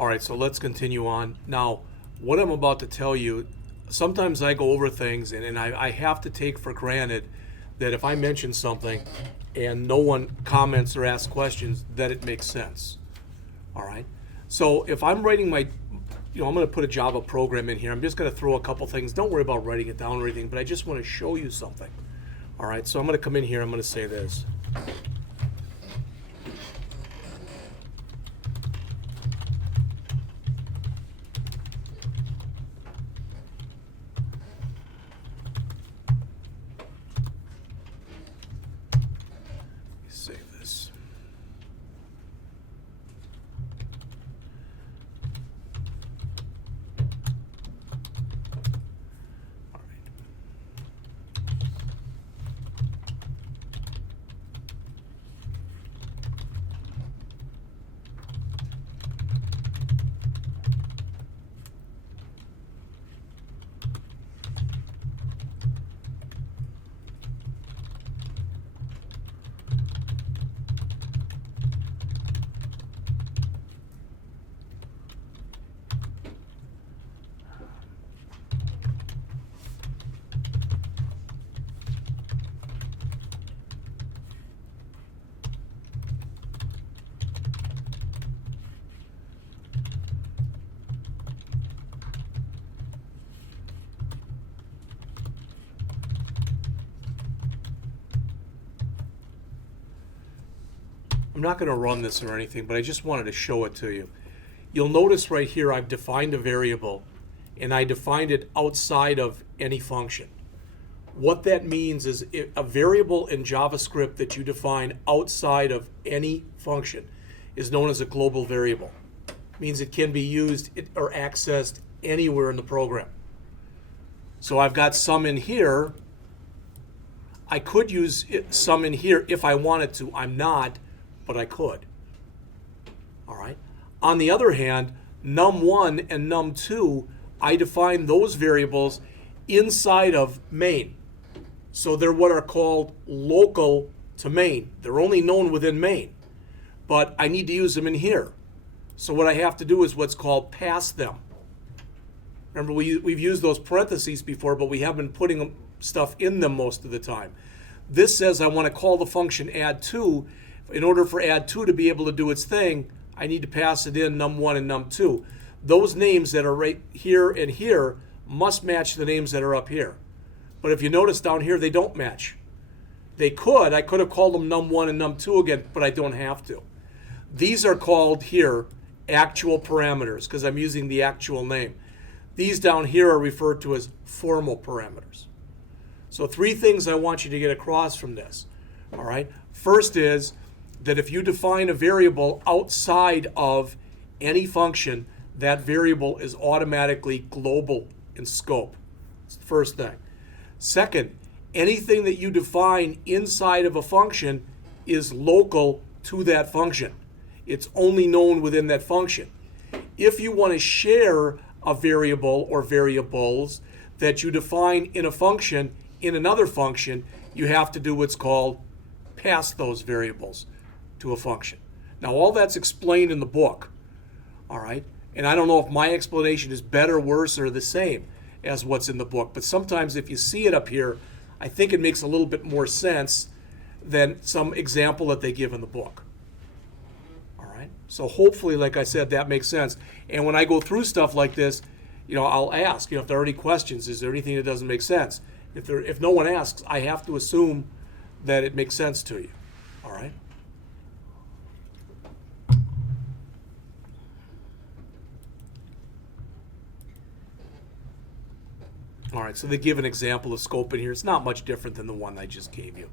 All right, so let's continue on. Now, what I'm about to tell you, sometimes I go over things and I have to take for granted that if I mention something and no one comments or asks questions, that it makes sense. All right? So if I'm writing my, I'm going to put a Java program in here. I'm just going to throw a couple things. Don't worry about writing it down or anything, but I just want to show you something. All right, so I'm going to come in here. I'm going to say this. Save this. All right. I'm not going to run this or anything, but I just wanted to show it to you. You'll notice right here I've defined a variable, and I defined it outside of any function. What that means is a variable in JavaScript that you define outside of any function is known as a global variable. It means it can be used or accessed anywhere in the program. So I've got some in here. I could use some in here if I wanted to. I'm not, but I could. All right. On the other hand, num1 and num2, I define those variables inside of main. So they're what are called local to main. They're only known within main, but I need to use them in here. So what I have to do is what's called pass them. Remember, we've used those parentheses before, but we have been putting stuff in them most of the time. This says I want to call the function add2. In order for add2 to be able to do its thing, I need to pass it in num1 and num2. Those names that are right here and here must match the names that are up here. But if you notice down here, they don't match. I could have called them num1 and num2 again, but I don't have to. These are called here actual parameters because I'm using the actual name. These down here are referred to as formal parameters. So 3 things I want you to get across from this. All right. First is that if you define a variable outside of any function, that variable is automatically global in scope. That's the first thing. Second, anything that you define inside of a function is local to that function. It's only known within that function. If you want to share a variable or variables that you define in a function in another function, you have to do what's called pass those variables to a function. Now, all that's explained in the book, all right? And I don't know if my explanation is better, worse, or the same as what's in the book, but sometimes if you see it up here, I think it makes a little bit more sense than some example that they give in the book. All right? So hopefully, like I said, that makes sense. And when I go through stuff like this, I'll ask, if there are any questions, is there anything that doesn't make sense? If no one asks, I have to assume that it makes sense to you. All right? All right, so they give an example of scope in here. It's not much different than the one I just gave you.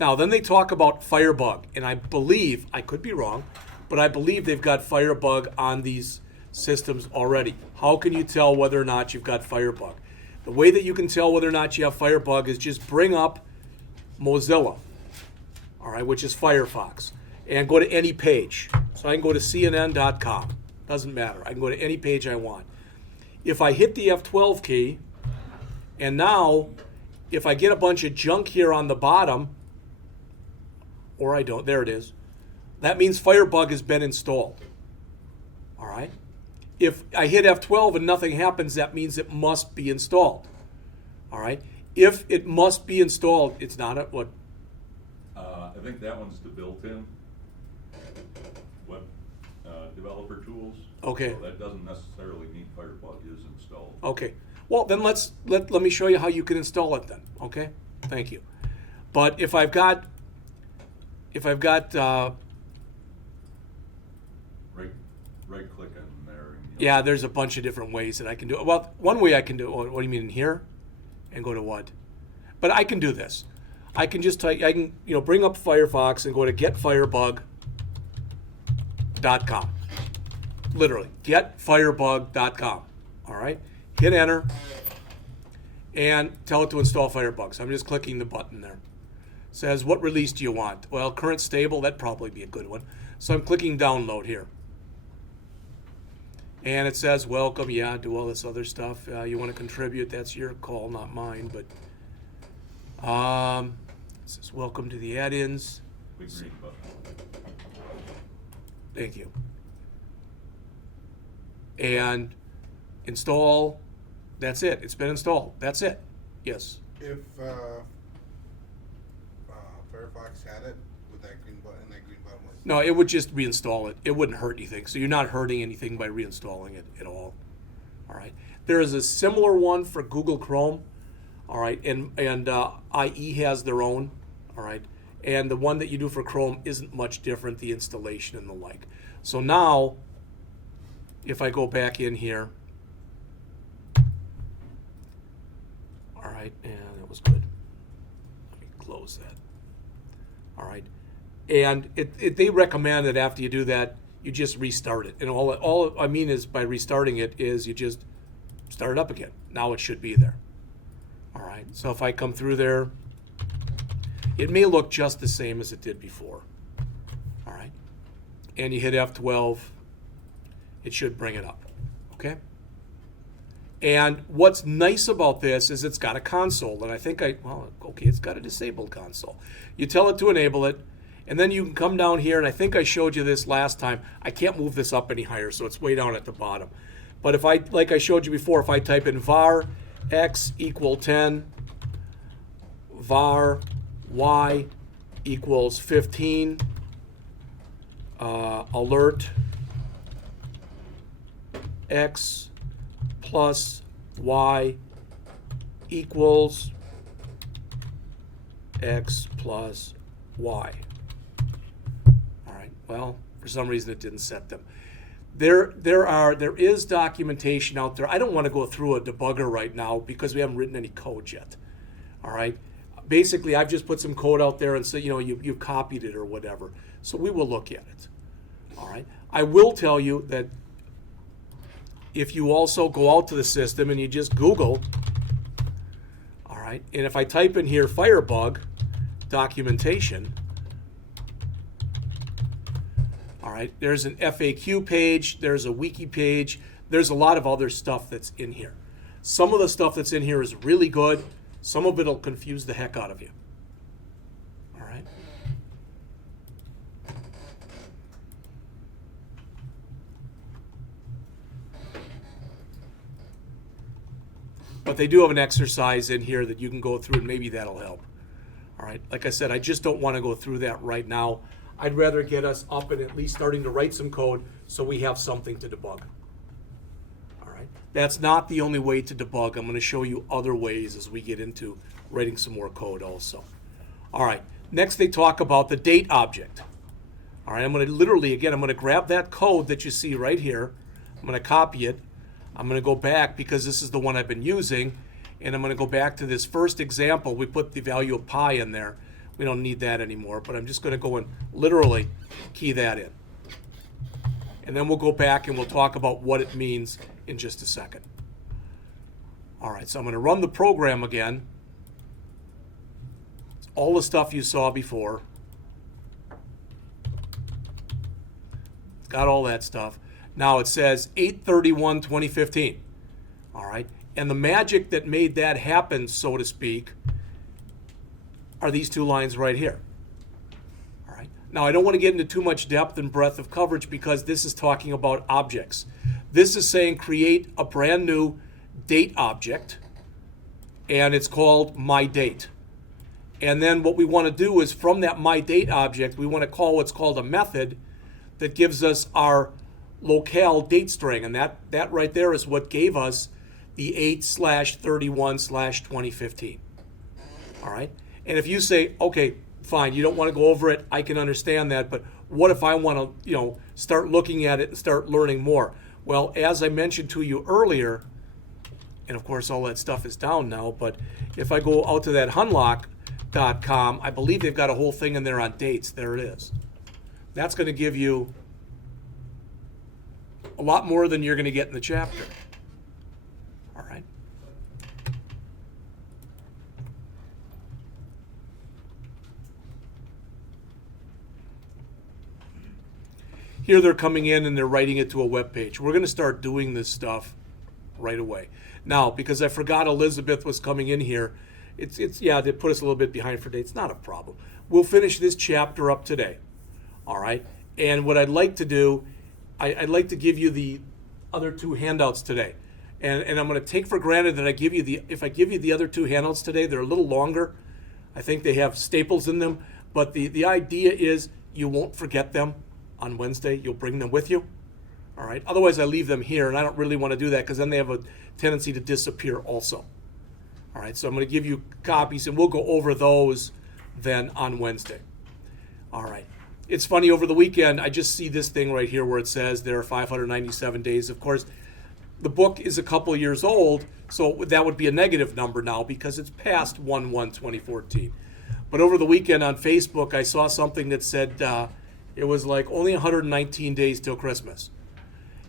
Now, then they talk about Firebug, and I believe, I could be wrong, but I believe they've got Firebug on these systems already. How can you tell whether or not you've got Firebug? The way that you can tell whether or not you have Firebug is just bring up Mozilla, all right, which is Firefox, and go to any page. So I can go to CNN.com. Doesn't matter. I can go to any page I want. If I hit the F12 key, and now if I get a bunch of junk here on the bottom, or I don't, there it is, that means Firebug has been installed. All right. If I hit F12 and nothing happens, that means it must be installed. All right. If it must be installed, it's not a what? I think that one's the built-in web developer tools. Okay. So that doesn't necessarily mean Firebug is installed. Okay. Well, then let me show you how you can install it then. Okay. Thank you. But if I've got Right click on there. And yeah, there's a bunch of different ways that I can do it. Well, one way I can do it, what do you mean in here? And go to what? But I can do this. I can just type, I can, bring up Firefox and go to getfirebug.com. Literally, getfirebug.com. All right? Hit enter and tell it to install Firebug. So I'm just clicking the button there. It says, what release do you want? Well, current stable, that'd probably be a good one. So I'm clicking download here. And it says, welcome, yeah, do all this other stuff. You want to contribute, that's your call, not mine. But it says, welcome to the add-ins. Big green button. Thank you. And install, that's it. It's been installed. That's it. Yes. If Firefox had it, would that green button was... No, it would just reinstall it. It wouldn't hurt anything. So you're not hurting anything by reinstalling it at all. All right. There is a similar one for Google Chrome. All right. And IE has their own. All right. And the one that you do for Chrome isn't much different, the installation and the like. So now, if I go back in here, all right, and that was good. Let me close that. All right. And they recommend that after you do that, you just restart it. And all I mean is by restarting it is you just start it up again. Now it should be there. All right. So if I come through there, it may look just the same as it did before. All right. And you hit F12, it should bring it up. Okay. And what's nice about this is it's got a console. And I think it's got a disabled console. You tell it to enable it. And then you can come down here, and I think I showed you this last time. I can't move this up any higher, so it's way down at the bottom. But if like I showed you before, if I type in var x equal 10, var y equals 15, alert x plus y equals x plus y. Well, for some reason it didn't set them. There is documentation out there. I don't want to go through a debugger right now because we haven't written any code yet. All right. Basically, I've just put some code out there and said, you copied it or whatever. So we will look at it. All right. I will tell you that if you also go out to the system and you just Google, all right, and if I type in here Firebug documentation, all right, there's an FAQ page, there's a wiki page, there's a lot of other stuff that's in here. Some of the stuff that's in here is really good. Some of it will confuse the heck out of you. All right. But they do have an exercise in here that you can go through, and maybe that'll help. All right. Like I said, I just don't want to go through that right now. I'd rather get us up and at least starting to write some code so we have something to debug. All right. That's not the only way to debug. I'm going to show you other ways as we get into writing some more code also. All right. Next, they talk about the date object. All right. I'm going to grab that code that you see right here. I'm going to copy it. I'm going to go back because this is the one I've been using. And I'm going to go back to this first example. We put the value of pi in there. We don't need that anymore, but I'm just going to go and literally key that in. And then we'll go back and we'll talk about what it means in just a second. All right, so I'm going to run the program again. It's all the stuff you saw before. It's got all that stuff. Now it says 8/31/2015. All right, and the magic that made that happen, so to speak, are these two lines right here. All right. Now, I don't want to get into too much depth and breadth of coverage because this is talking about objects. This is saying create a brand new date object, and it's called myDate. And then what we want to do is from that myDate object, we want to call what's called a method that gives us our locale date string. And that right there is what gave us the 8/31/2015. All right? And if you say, okay, fine, you don't want to go over it, I can understand that, but what if I want to, start looking at it and start learning more? Well, as I mentioned to you earlier, and of course all that stuff is down now, but if I go out to that hunlock.com, I believe they've got a whole thing in there on dates. There it is. That's going to give you a lot more than you're going to get in the chapter. All right. Here they're coming in and they're writing it to a web page. We're going to start doing this stuff right away. Now, because I forgot Elizabeth was coming in here, yeah, they put us a little bit behind for dates. Not a problem. We'll finish this chapter up today. All right. And what I'd like to do, I'd like to give you the other two handouts today. And I'm going to take for granted that if I give you the other two handouts today, they're a little longer. I think they have staples in them. But the idea is you won't forget them on Wednesday. You'll bring them with you. All right. Otherwise, I leave them here, and I don't really want to do that because then they have a tendency to disappear also. All right. So I'm going to give you copies, and we'll go over those then on Wednesday. All right. It's funny, over the weekend, I just see this thing right here where it says there are 597 days. Of course, the book is a couple years old, so that would be a negative number now because it's past 1/1/2014. But over the weekend on Facebook, I saw something that said it was like only 119 days till Christmas.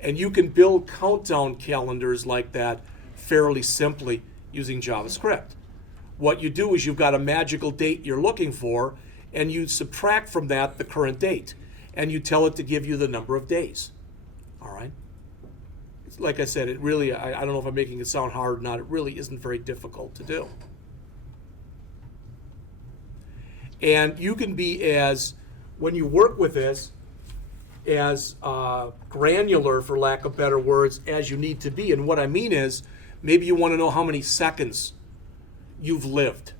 And you can build countdown calendars like that fairly simply using JavaScript. What you do is you've got a magical date you're looking for, and you subtract from that the current date, and you tell it to give you the number of days. All right? Like I said, it really, I don't know if I'm making it sound hard or not, it really isn't very difficult to do. And you can be when you work with this, as granular, for lack of better words, as you need to be. And what I mean is, maybe you want to know how many seconds you've lived.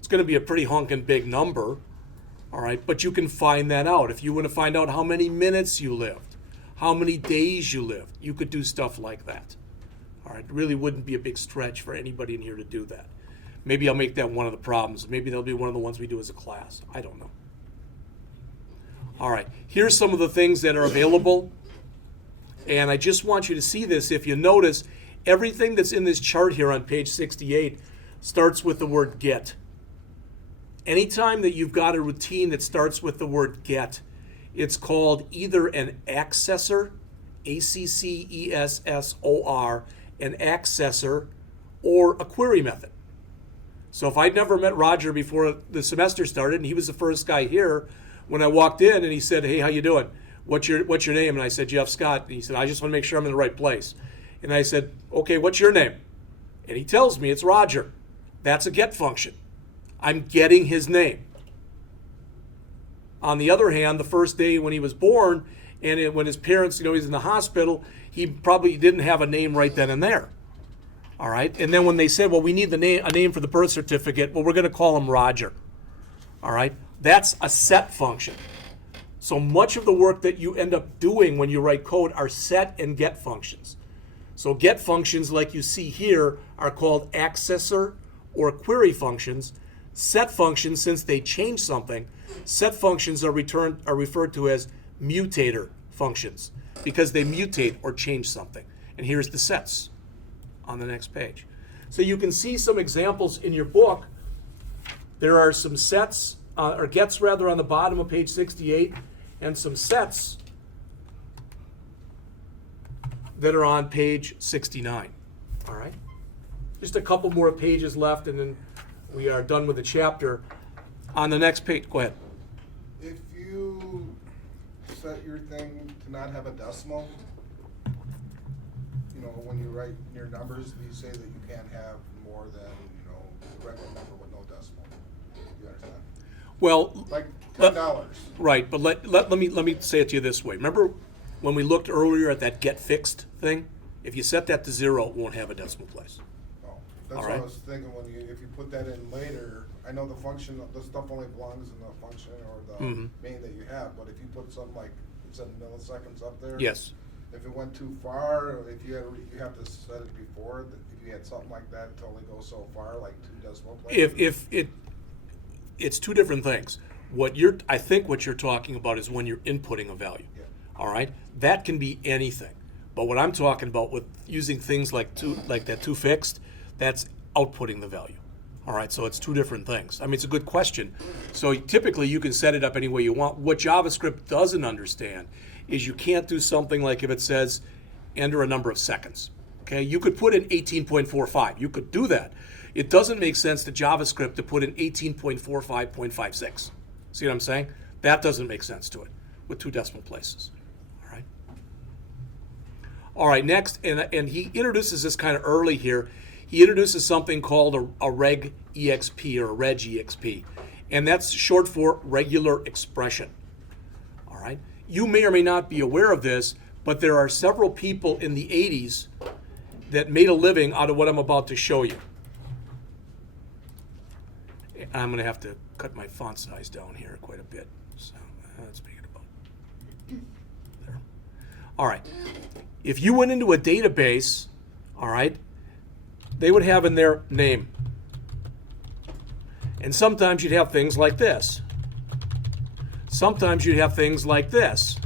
It's going to be a pretty honking big number. All right, but you can find that out. If you want to find out how many minutes you lived, how many days you lived, you could do stuff like that. All right, it really wouldn't be a big stretch for anybody in here to do that. Maybe I'll make that one of the problems. Maybe that'll be one of the ones we do as a class. I don't know. All right, here's some of the things that are available. And I just want you to see this. If you notice, everything that's in this chart here on page 68 starts with the word get. Anytime that you've got a routine that starts with the word get, it's called either an accessor, A-C-C-E-S-S-O-R, an accessor, or a query method. So if I'd never met Roger before the semester started, and he was the first guy here, when I walked in and he said, hey, how you doing? What's your name? And I said, Jeff Scott. And he said, I just want to make sure I'm in the right place. And I said, okay, what's your name? And he tells me it's Roger. That's a get function. I'm getting his name. On the other hand, the first day when he was born, and when his parents, he's in the hospital, he probably didn't have a name right then and there. All right? And then when they said, well, we need a name for the birth certificate, well, we're going to call him Roger. All right? That's a set function. So much of the work that you end up doing when you write code are set and get functions. So get functions, like you see here, are called accessor or query functions. Set functions, since they change something, set functions are referred to as mutator functions because they mutate or change something. And here's the sets on the next page. So you can see some examples in your book. There are some sets, or gets rather, on the bottom of page 68, and some sets that are on page 69. All right? Just a couple more pages left, and then we are done with the chapter. On the next page, go ahead. If you set your thing to not have a decimal, when you write your numbers, you say that you can't have more than, the regular number with no decimal. You understand? Well, Like $10. Right, but let me say it to you this way. Remember when we looked earlier at that get fixed thing? If you set that to 0, it won't have a decimal place. Oh, that's All what right. I was thinking if you put that in later, I know the function, the stuff only belongs in the function or the Mhm. main that you have, but if you put something like, it said milliseconds up there. Yes. If it went too far, or if you had, you have to set it before, if you had something like that to only go so far, like 2 decimal places. It's two different things. I think what you're talking about is when you're inputting a value. Yeah. All right, that can be anything. But what I'm talking about with using things like that to fixed, that's outputting the value. All right, so it's two different things. I mean, it's a good question. So typically you can set it up any way you want. What JavaScript doesn't understand is you can't do something like if it says enter a number of seconds. Okay, you could put in 18.45. You could do that. It doesn't make sense to JavaScript to put in 18.45.56. See what I'm saying? That doesn't make sense to it with 2 decimal places. All right. All right, next, and he introduces this kind of early here. He introduces something called a reg exp or a reg exp, and that's short for regular expression. All right. You may or may not be aware of this, but there are several people in the 80s that made a living out of what I'm about to show you. I'm going to have to cut my font size down here quite a bit. So let's make it about there. All right. If you went into a database, all right, they would have in their name. And sometimes you'd have things like this. Sometimes you'd have things like this.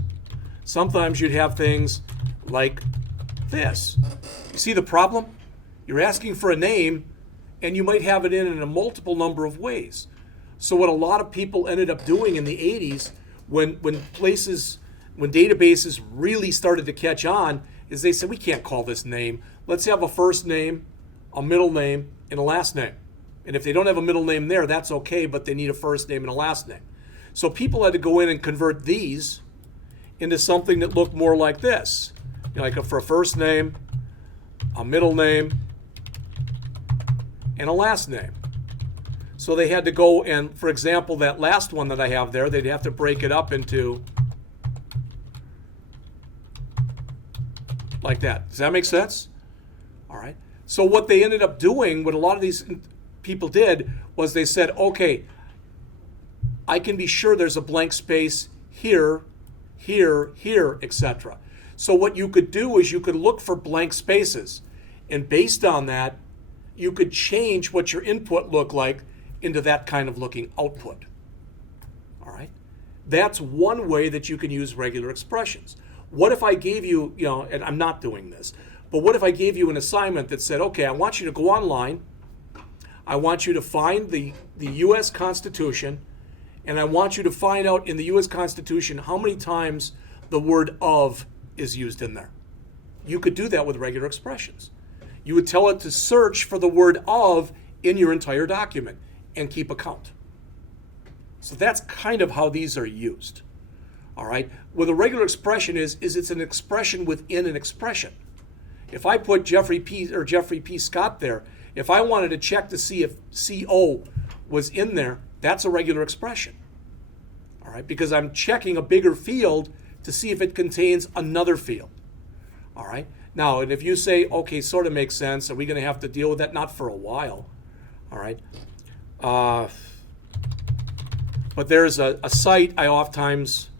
Sometimes you'd have things like this. You see the problem? You're asking for a name, and you might have it in a multiple number of ways. So what a lot of people ended up doing in the 80s when databases really started to catch on is they said, we can't call this name. Let's have a first name, a middle name, and a last name. And if they don't have a middle name there, that's okay, but they need a first name and a last name. So people had to go in and convert these into something that looked more like this. You know, like for a first name, a middle name, and a last name. So they had to go and, for example, that last one that I have there, they'd have to break it up into like that. Does that make sense? All right. So what they ended up doing, what a lot of these people did, was they said, okay, I can be sure there's a blank space here, here, here, etc. So what you could do is you could look for blank spaces, and based on that, you could change what your input looked like into that kind of looking output. All right? That's one way that you can use regular expressions. What if I gave you, and I'm not doing this, but what if I gave you an assignment that said, okay, I want you to go online, I want you to find the U.S. Constitution, and I want you to find out in the U.S. Constitution how many times the word of is used in there. You could do that with regular expressions. You would tell it to search for the word of in your entire document and keep a count. So that's kind of how these are used. All right? What a regular expression is it's an expression within an expression. If I put Jeffrey P. Scott there, if I wanted to check to see if CO was in there, that's a regular expression. All right? Because I'm checking a bigger field to see if it contains another field. All right? Now, and if you say, okay, sort of makes sense, are we going to have to deal with that? Not for a while. All right? But there's a site I oftentimes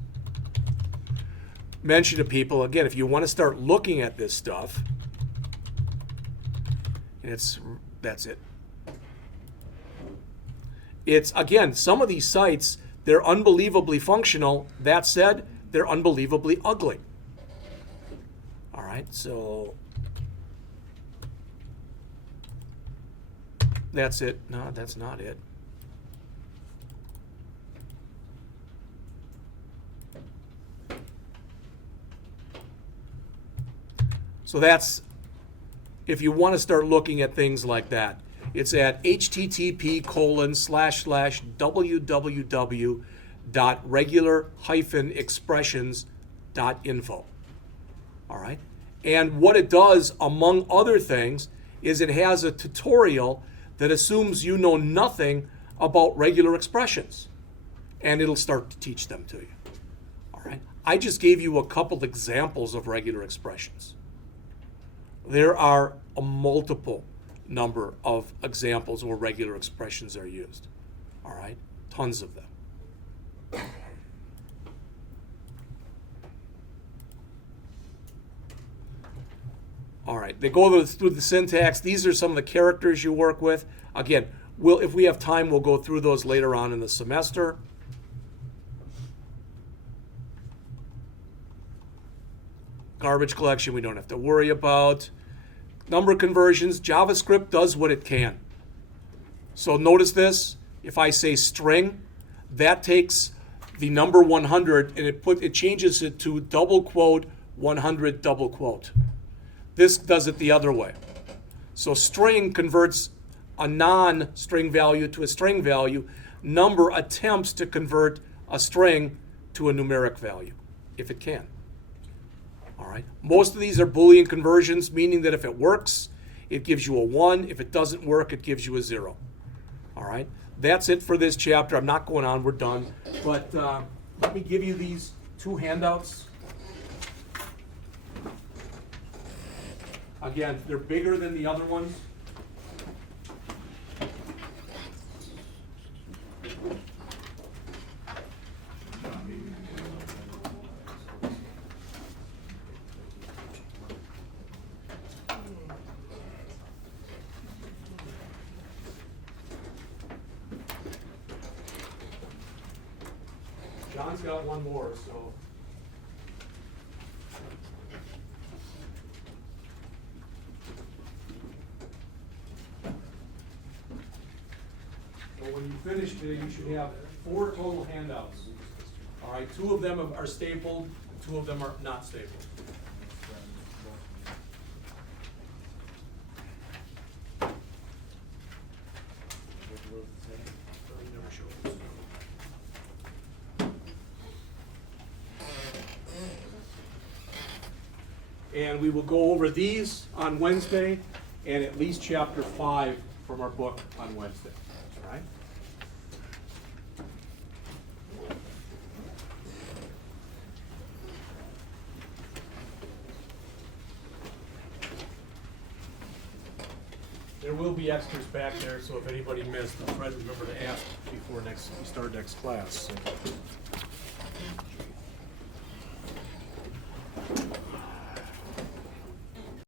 mention to people. Again, if you want to start looking at this stuff, that's it. It's, again, some of these sites, they're unbelievably functional. That said, they're unbelievably ugly. All right, so that's it. No, that's not it. So that's, if you want to start looking at things like that, it's at http://www.regular-expressions.info. All right? And what it does, among other things, is it has a tutorial that assumes you know nothing about regular expressions. and it'll start to teach them to you. All right? I just gave you a couple examples of regular expressions. There are a multiple number of examples where regular expressions are used. All right? Tons of them. All right, they go through the syntax. These are some of the characters you work with. Again, if we have time, we'll go through those later on in the semester. Garbage collection we don't have to worry about. Number conversions, JavaScript does what it can. So notice this, if I say string, that takes the number 100 and it changes it to double quote 100 double quote. This does it the other way. So string converts a non-string value to a string value. Number attempts to convert a string to a numeric value, if it can. All right. Most of these are Boolean conversions, meaning that if it works, it gives you a 1. If it doesn't work, it gives you a 0. All right. That's it for this chapter. I'm not going on. We're done. But let me give you these 2 handouts. Again, they're bigger than the other ones. John's got one more, so. So when you finish today, you should have 4 total handouts. All right, 2 of them are stapled, 2 of them are not stapled. And we will go over these on Wednesday and at least chapter 5 from our book on Wednesday. All right? There will be extras back there, so if anybody missed, Fred, remember to ask before we start next class. So.